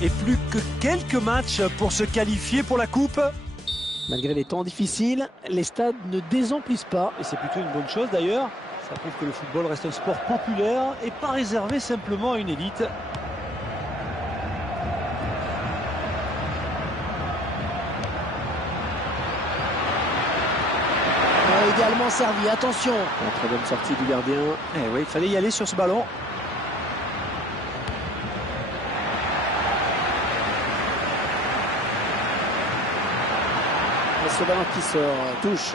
Et plus que quelques matchs pour se qualifier pour la Coupe. Malgré les temps difficiles, les stades ne désemplissent pas. Et c'est plutôt une bonne chose d'ailleurs. Ça prouve que le football reste un sport populaire et pas réservé simplement à une élite. Également servi, attention. Très bonne sortie du gardien. Eh oui, il fallait y aller sur ce ballon. Et ce ballon qui sort, touche.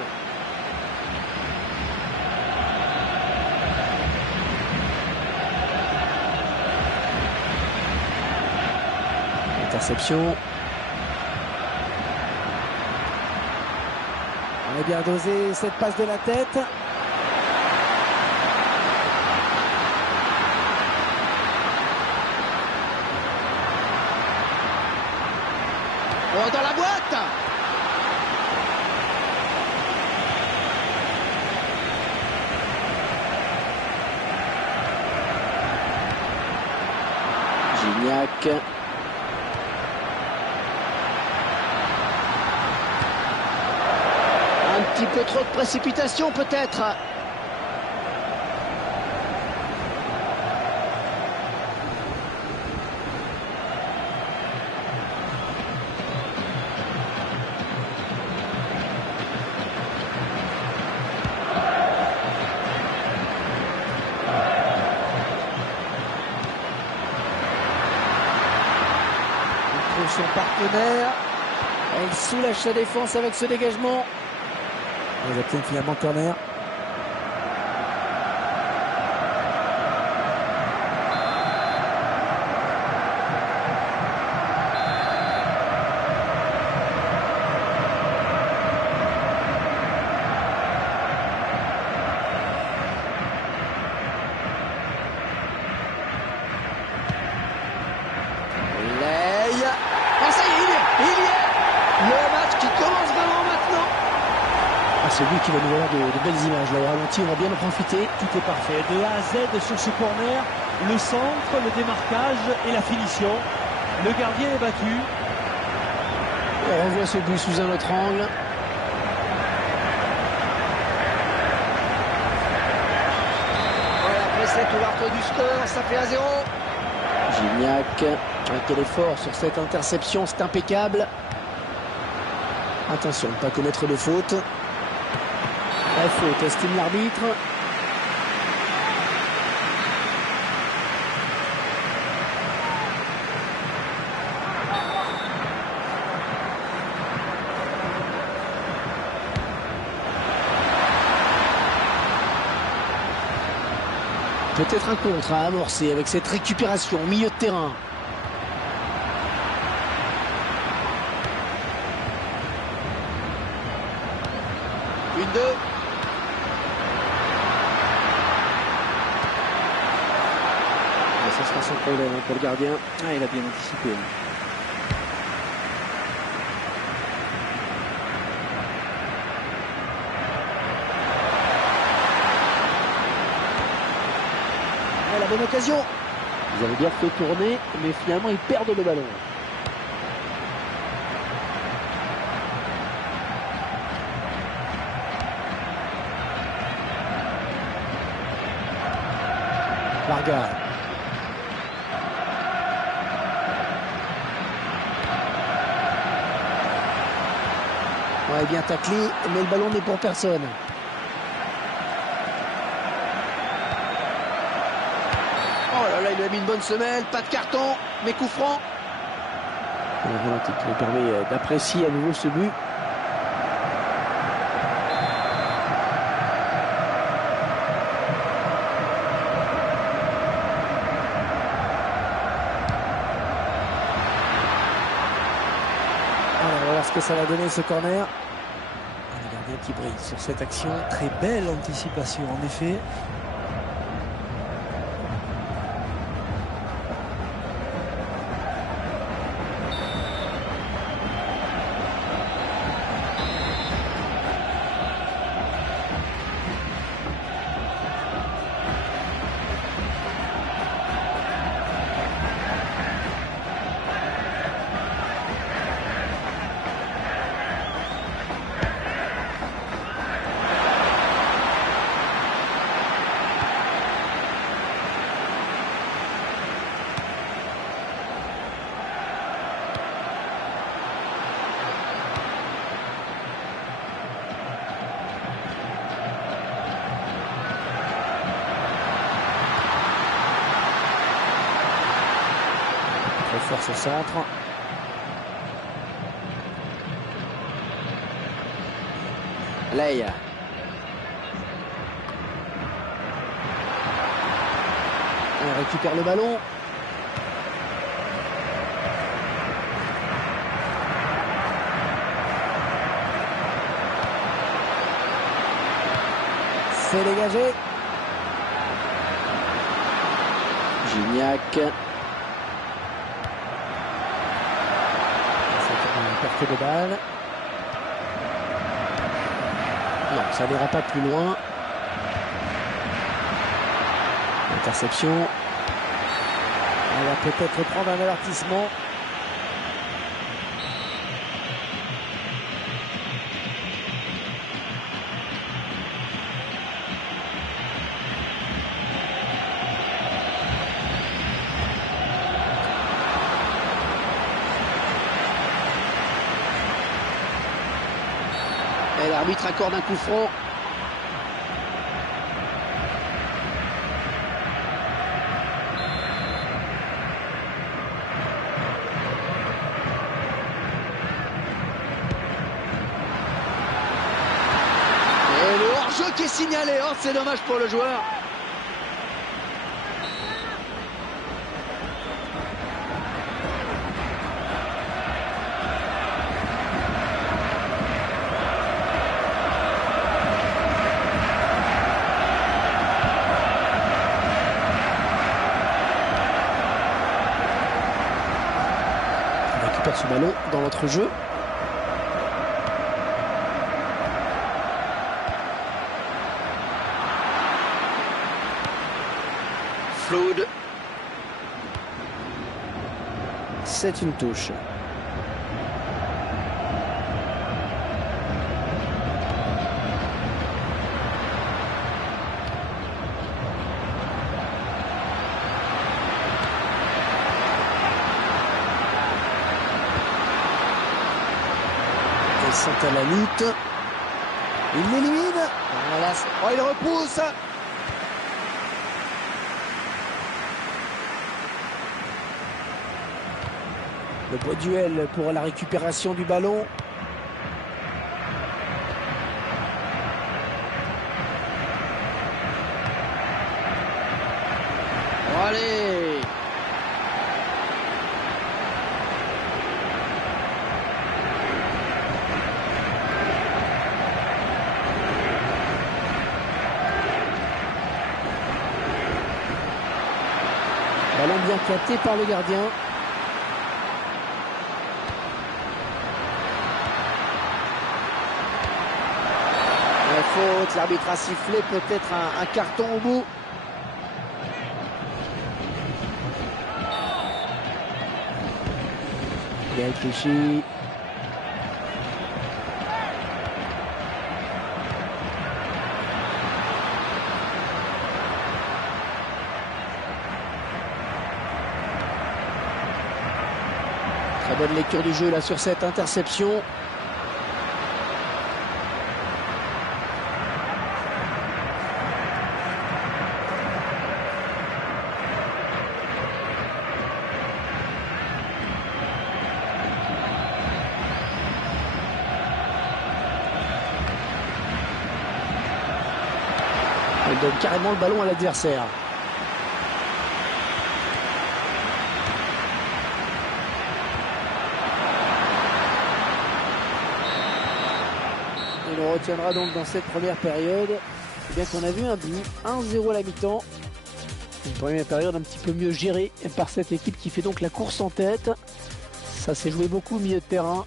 Interception. On est bien dosé, cette passe de la tête. Oh, dans la boîte! Gignac. Un petit peu trop de précipitation peut-être. Il trouve son partenaire. Elle soulage sa défense avec ce dégagement. Elle obtient finalement corner. Oh, ça y est, il y est. Le match qui commence vraiment maintenant. C'est lui qui va nous avoir de belles images. Là, au ralenti, on va bien en profiter. Tout est parfait. De A à Z sur ce corner. Le centre, le démarquage et la finition. Le gardien est battu. On revoit ce but sous un autre angle. Voilà, après cette ouverture du score, ça fait 1-0. Gignac, quel effort sur cette interception, c'est impeccable. Attention, ne pas commettre de faute. La faute, estime l'arbitre. Peut-être un contre à amorcer avec cette récupération au milieu de terrain. Une, deux. Ce sera sans problème pour le gardien. Ah, il a bien anticipé. La bonne occasion. Ils avaient bien fait tourner, mais finalement ils perdent le ballon. Vargas. Ouais, bien taclé, mais le ballon n'est pour personne. Oh là là, il lui a mis une bonne semelle, pas de carton, mais coup franc. Voilà, qui nous permet d'apprécier à nouveau ce but. Alors, on va voir ce que ça va donner ce corner. Le gardien qui brille sur cette action. Très belle anticipation en effet. force au centre. Leia. On récupère le ballon. C'est dégagé. Gignac. C'est une perte de balle. Non, ça n'ira pas plus loin. Interception. On va peut-être prendre un avertissement. Et l'arbitre accorde un coup franc. Et le hors-jeu qui est signalé. Oh, c'est dommage pour le joueur. Récupère ce ballon dans notre jeu. Flood. C'est une touche. Ils sont à la lutte. Il l'élimine. Voilà. Oh, il repousse. Le beau duel pour la récupération du ballon. Oh, allez. Ballon bien capté par le gardien. Faute, l'arbitre a sifflé, peut-être un carton au bout. Bien réfléchi. Très bonne lecture du jeu là sur cette interception. Elle donne carrément le ballon à l'adversaire. Et on retiendra donc dans cette première période eh bien qu'on a vu un but 1-0 à la mi-temps. Une première période un petit peu mieux gérée par cette équipe qui fait donc la course en tête. Ça s'est joué beaucoup au milieu de terrain.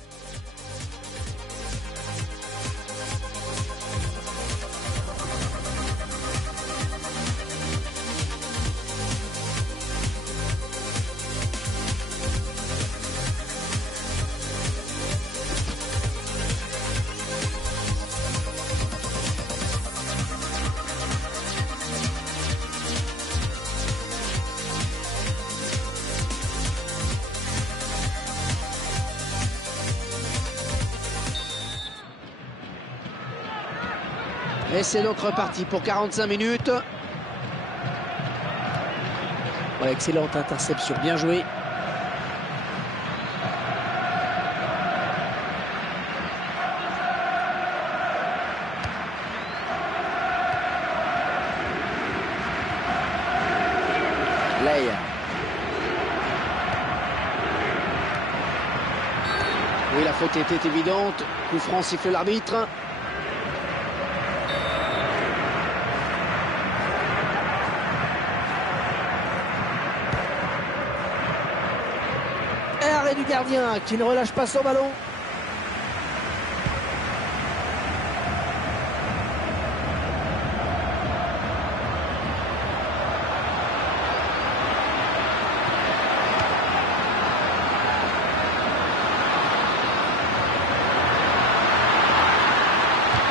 Et c'est donc reparti pour 45 minutes. Ouais, excellente interception, bien joué. Lay. Oui, la faute était évidente. Coup franc, siffle l'arbitre. Et arrêt du gardien qui ne relâche pas son ballon.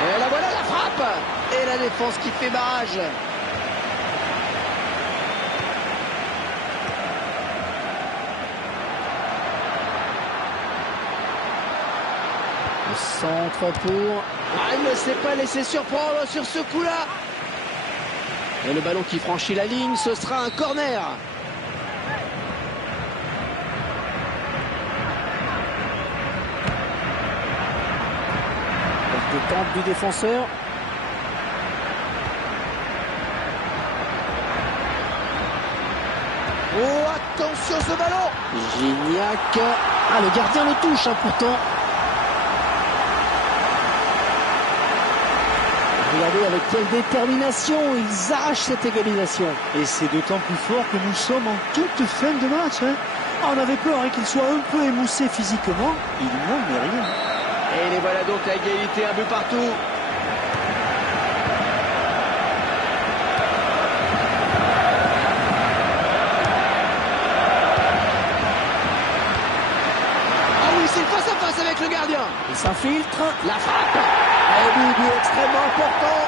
Et là voilà la frappe. Et la défense qui fait barrage. Le centre pour... Ah, il ne s'est pas laissé surprendre sur ce coup-là. Et le ballon qui franchit la ligne, ce sera un corner. Détente du défenseur. Oh, attention ce ballon. Gignac. Ah, le gardien le touche pourtant. Regardez avec quelle détermination ils arrachent cette égalisation. Et c'est d'autant plus fort que nous sommes en toute fin de match. On avait peur qu'il soit un peu émoussé physiquement. Il n'en est rien. Et les voilà donc à égalité, un but partout. Ah oui, c'est le face à face avec le gardien. Il s'infiltre, la frappe. Un but extrêmement important.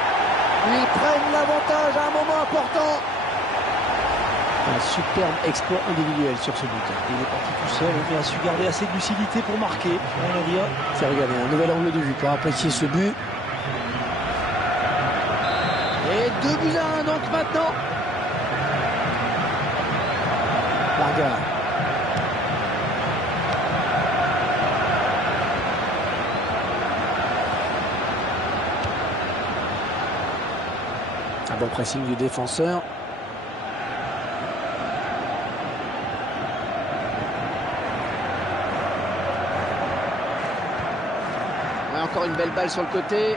Ils prennent l'avantage à un moment important. Un superbe exploit individuel sur ce but. Il est parti tout seul, mais a su garder assez de lucidité pour marquer, on va dire. Tiens, regardez, un nouvel angle de vue pour apprécier ce but. Et 2-1 donc maintenant. Varga. Un bon pressing du défenseur. Encore une belle balle sur le côté.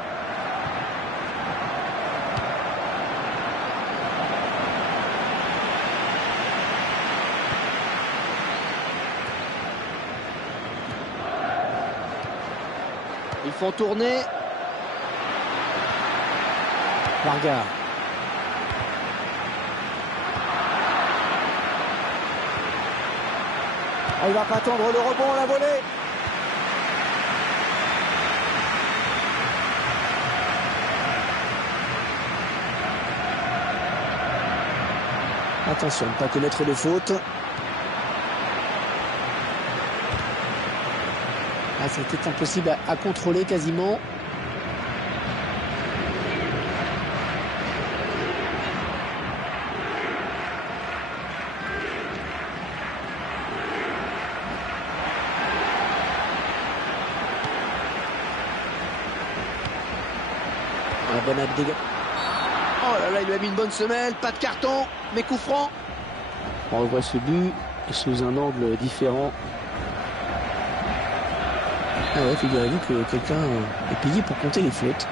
Ils font tourner. Varga. Oh, il va pas attendre le rebond, la volée. Attention, ne pas commettre de faute. Ah, c'était impossible à contrôler quasiment. Un bon abdégage. Oh là là, il lui a mis une bonne semelle, pas de carton, mais coup franc. On revoit ce but sous un angle différent. Ah ouais, figurez-vous que quelqu'un est payé pour compter les fautes.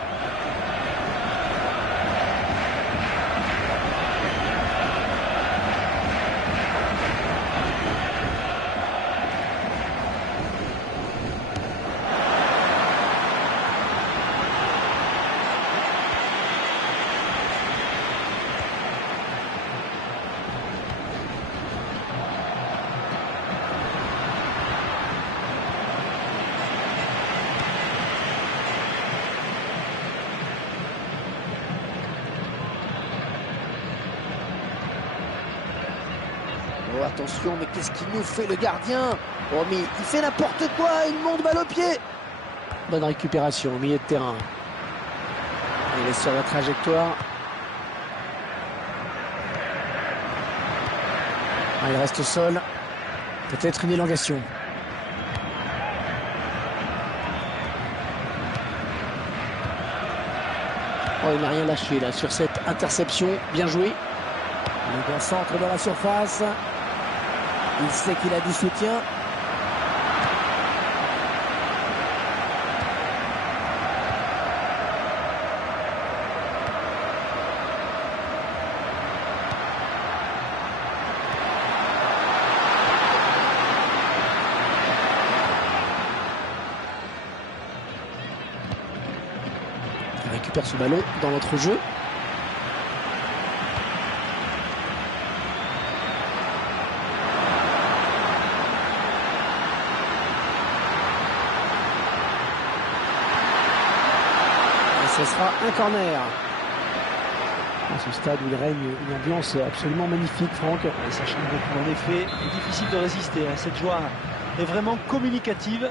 Oh, attention, mais qu'est-ce qu'il nous fait le gardien? Oh, mais il fait n'importe quoi, il monte balle au pied. Bonne récupération au milieu de terrain. Il est sur la trajectoire. Ah, il reste au sol. Peut-être une élongation. Oh, il n'a rien lâché là sur cette interception. Bien joué. Le bon centre de la surface. Il sait qu'il a du soutien. Il récupère ce ballon dans notre jeu. Ce sera un corner. À ce stade où il règne une ambiance absolument magnifique, Franck. Et ça change beaucoup. En effet, il est difficile de résister. Cette joie est vraiment communicative.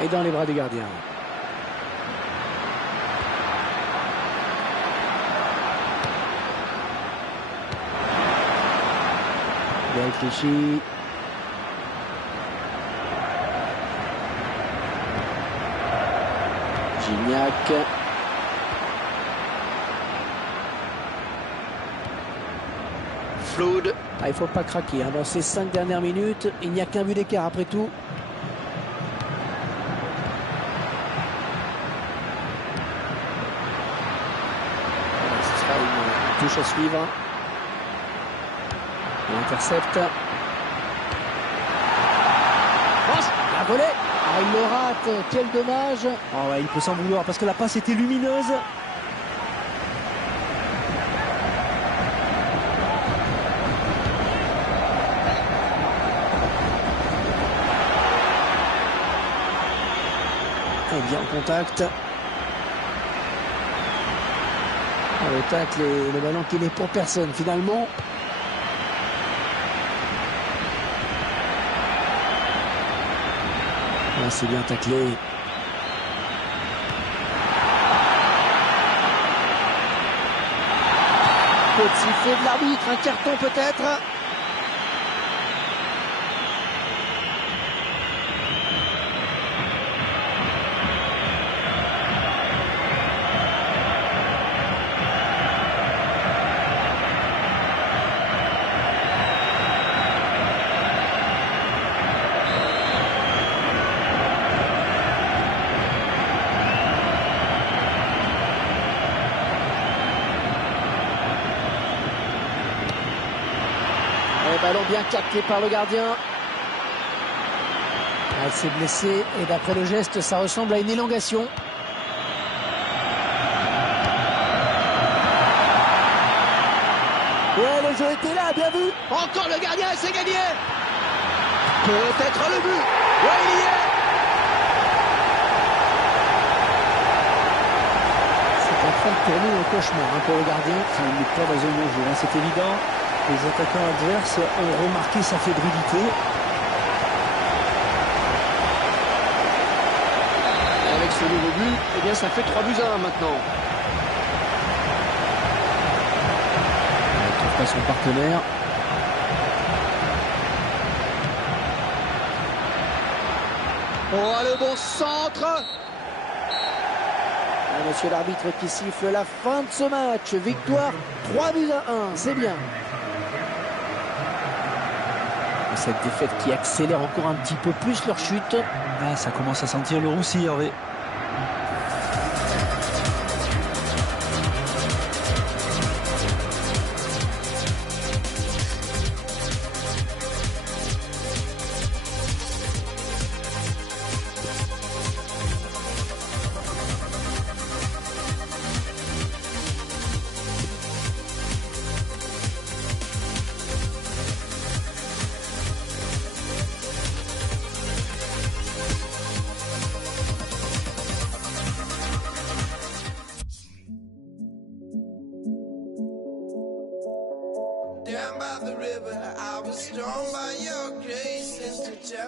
Et dans les bras du gardien. Bien Clichy. Gignac. Flood. Il ne faut pas craquer. Dans ces 5 dernières minutes, il n'y a qu'un but d'écart après tout. Touche à suivre. Il intercepte. La volée. Ah, il le rate. Quel dommage. Oh ouais, il peut s'en vouloir parce que la passe était lumineuse. Et bien en contact. Le tacle et le ballon qui n'est pour personne finalement. Là, c'est bien taclé. Petit sifflet de l'arbitre, un carton peut-être. Ballon bien capté par le gardien. Elle s'est blessée et d'après le geste, ça ressemble à une élongation. Ouais, le jeu était là, bien vu. Encore le gardien et c'est gagné. Peut-être le but. Ouais, il y est. C'est en train de tourner au cauchemar pour le gardien. Il n'est pas dans un bon jeu, c'est évident. Les attaquants adverses ont remarqué sa fébrilité. Et avec ce nouveau but, eh bien ça fait 3-1 maintenant. Il ne trouve pas son partenaire. Oh, le bon centre. Et monsieur l'arbitre qui siffle la fin de ce match. Victoire 3-1, c'est bien. Cette défaite qui accélère encore un petit peu plus leur chute. Ah, ça commence à sentir le roussi, Hervé.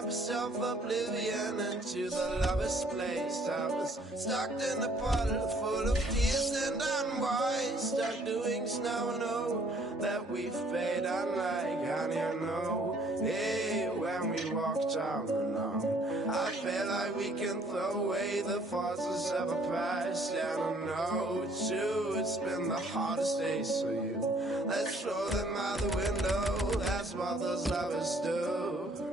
of oblivion into the lover's place. I was stuck in a puddle full of tears and unwise, stuck doing snow, know that we've paid unlike honey, I know. Hey, when we walked down the now, I feel like we can throw away the forces of a past, and I know too, it's been the hardest days for you. Let's throw them out the window, that's what those lovers do.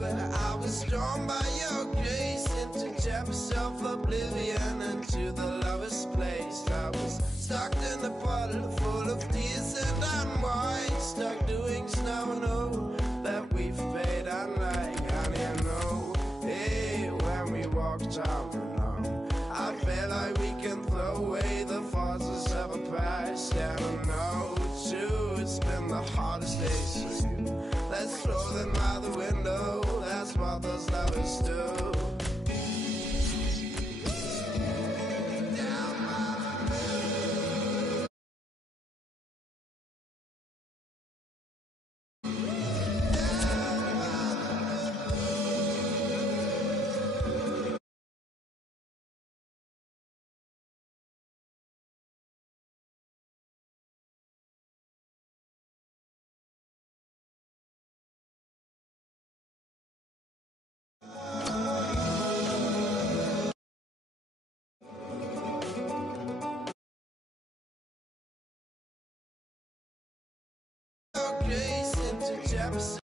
I was drawn by your grace into depths of oblivion, into the lover's place. I was stuck in a puddle full of tears and unwise, stuck doing snow, know that we've paid unlike honey, I know. Hey, when we walked out alone, I feel like we can throw away the forces of a past, and I know too, it's been the hardest days for you. Let's throw them out the window, that's what those lovers do. Grace into Jefferson.